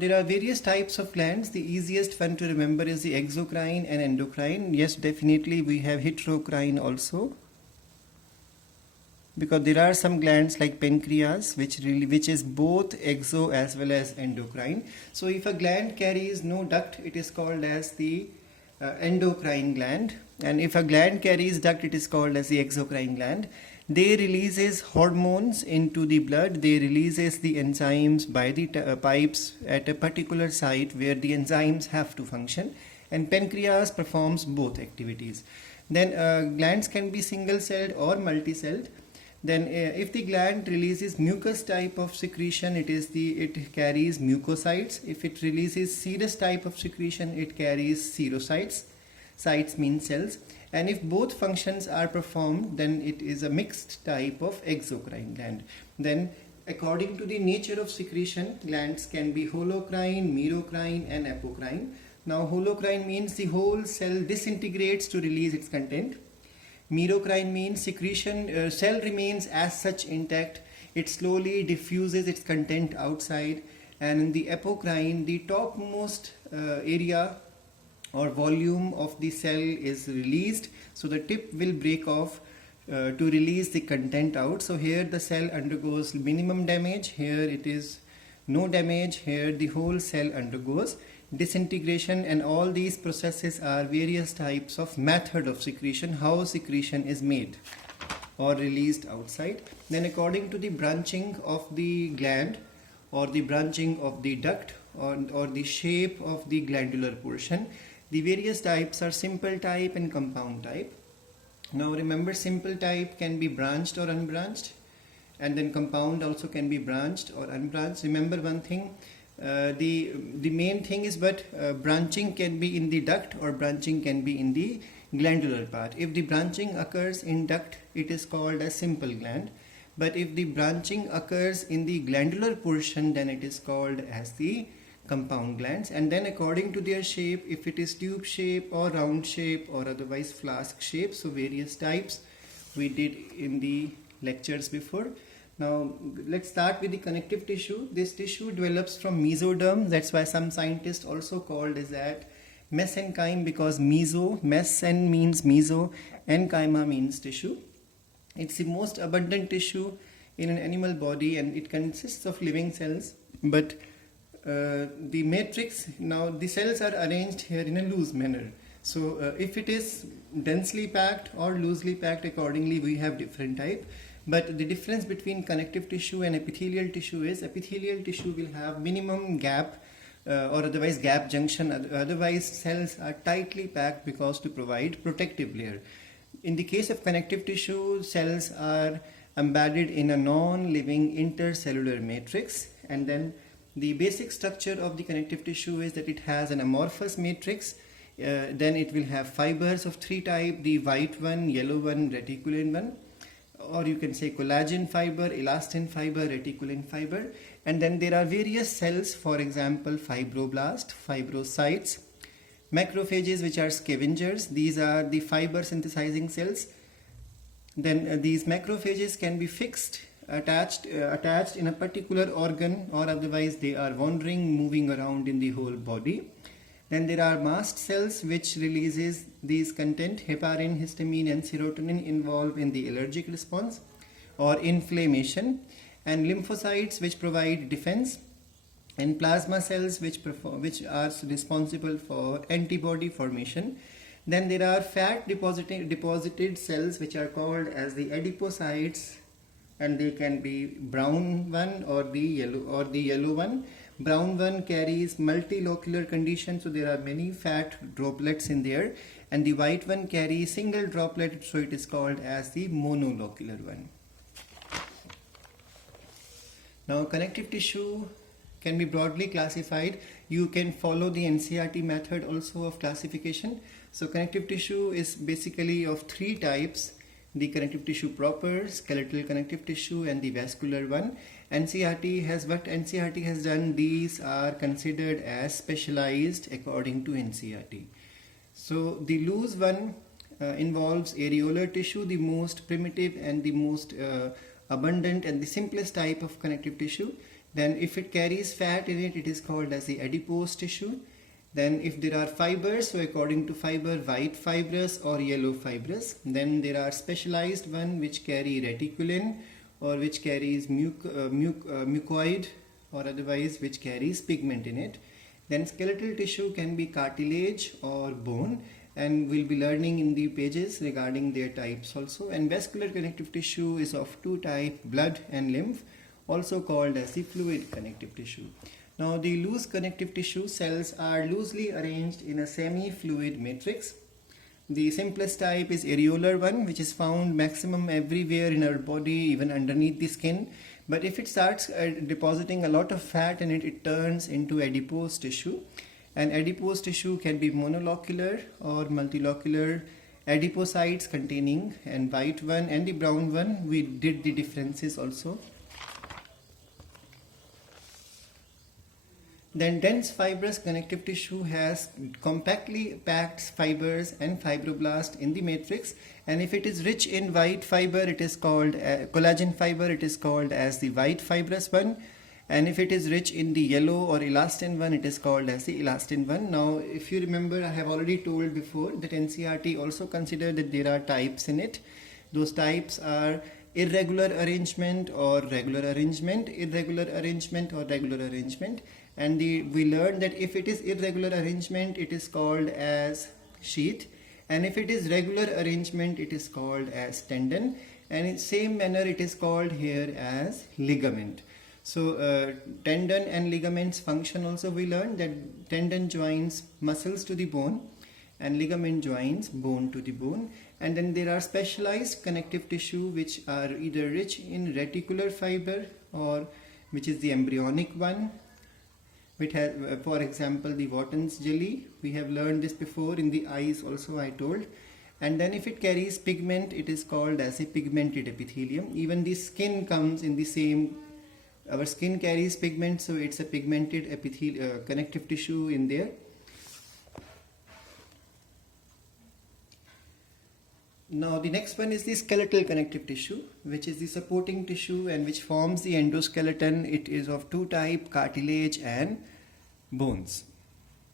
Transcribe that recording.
There are various types of glands. The easiest one to remember is the exocrine and endocrine. Yes, definitely we have heterocrine also, because there are some glands like pancreas which is both exo as well as endocrine. So if a gland carries no duct, it is called as the endocrine gland, and if a gland carries duct, it is called as the exocrine gland. They releases hormones into the blood. They releases the enzymes by the pipes at a particular site where the enzymes have to function, and pancreas performs both activities. Then glands can be single-celled or multi-celled. Then if the gland releases mucus type of secretion, it carries mucocytes. If it releases serous type of secretion, it carries serocytes. Cytes mean cells. And if both functions are performed, then it is a mixed type of exocrine gland. Then according to the nature of secretion, glands can be holocrine, merocrine and apocrine. Now holocrine means the whole cell disintegrates to release its content. Merocrine means secretion, cell remains as such intact. It slowly diffuses its content outside. And in the apocrine, the topmost area or volume of the cell is released, so the tip will break off to release the content out. So here the cell undergoes minimum damage, here it is no damage, here the whole cell undergoes disintegration. And all these processes are various types of method of secretion, how secretion is made or released outside. Then according to the branching of the gland or the branching of the duct or the shape of the glandular portion, the various types are simple type and compound type. Now remember, simple type can be branched or unbranched, and then compound also can be branched or unbranched. Remember one thing, the main thing is, but branching can be in the duct or branching can be in the glandular part. If the branching occurs in duct, it is called a simple gland. But if the branching occurs in the glandular portion, then it is called as the compound glands. And then according to their shape, if it is tube shape or round shape or otherwise flask shape, so various types we did in the lectures before. Now let's start with the connective tissue. This tissue develops from mesoderm. That's why some scientists also called is that mesenchyme, because mesen means meso, enchyma means tissue. It's the most abundant tissue in an animal body, and it consists of living cells. But the matrix, now the cells are arranged here in a loose manner. So if it is densely packed or loosely packed, accordingly we have different type. But the difference between connective tissue and epithelial tissue is epithelial tissue will have minimum gap or otherwise gap junction. Otherwise cells are tightly packed because to provide protective layer. In the case of connective tissue, cells are embedded in a non-living intercellular matrix. And then the basic structure of the connective tissue is that it has an amorphous matrix. Then it will have fibers of three types: the white one, yellow one, reticulin one, or you can say collagen fiber, elastin fiber, reticulin fiber. And then there are various cells, for example fibroblast, fibrocytes, macrophages, which are scavengers. These are the fiber synthesizing cells. Then these macrophages can be fixed, attached in a particular organ, or otherwise they are wandering, moving around in the whole body. Then there are mast cells which releases these content. Heparin, histamine and serotonin involved in the allergic response or inflammation. And lymphocytes which provide defense. And plasma cells which are responsible for antibody formation. Then there are fat deposited cells which are called as the adipocytes, and they can be brown one or the yellow one. Brown one carries multilocular condition, so there are many fat droplets in there, and the white one carries single droplet, so it is called as the monolocular one. Now connective tissue can be broadly classified. You can follow the NCERT method also of classification. So connective tissue is basically of three types: the connective tissue proper, skeletal connective tissue, and the vascular one. NCERT has done, these are considered as specialized according to NCERT. So the loose one involves areolar tissue, the most primitive and the most abundant and the simplest type of connective tissue. Then if it carries fat in it, it is called as the adipose tissue. Then if there are fibers, so according to fiber, white fibrous or yellow fibrous. Then there are specialized one which carry reticulin or which carries mucoid, or otherwise which carries pigment in it. Then skeletal tissue can be cartilage or bone, and we'll be learning in the pages regarding their types also. And vascular connective tissue is of two types, blood and lymph, also called as the fluid connective tissue. Now the loose connective tissue cells are loosely arranged in a semi-fluid matrix. The simplest type is areolar one, which is found maximum everywhere in our body, even underneath the skin. But if it starts depositing a lot of fat in it, it turns into adipose tissue. And adipose tissue can be monolocular or multilocular. Adipocytes containing and white one and the brown one, we did the differences also. Then dense fibrous connective tissue has compactly packed fibers and fibroblast in the matrix, and if it is rich in white fiber, it is called collagen fiber, it is called as the white fibrous one, and if it is rich in the yellow or elastin one, it is called as the elastin one. Now if you remember, I have already told before that NCERT also consider that there are types in it. Those types are irregular arrangement or regular arrangement, irregular arrangement or regular arrangement. And we learned that if it is irregular arrangement, it is called as sheath, and if it is regular arrangement, it is called as tendon, and in same manner it is called here as ligament. So tendon and ligaments function also, we learned that tendon joins muscles to the bone and ligament joins bone to the bone. And then there are specialized connective tissue which are either rich in reticular fiber or which is the embryonic one. It has, for example, the Wharton's jelly. We have learned this before. In the eyes also I told. And then if it carries pigment, it is called as a pigmented epithelium. Even the skin comes in the same. Our skin carries pigment, so it's a pigmented connective tissue in there. Now the next one is the skeletal connective tissue, which is the supporting tissue and which forms the endoskeleton. It is of two types, cartilage and bones.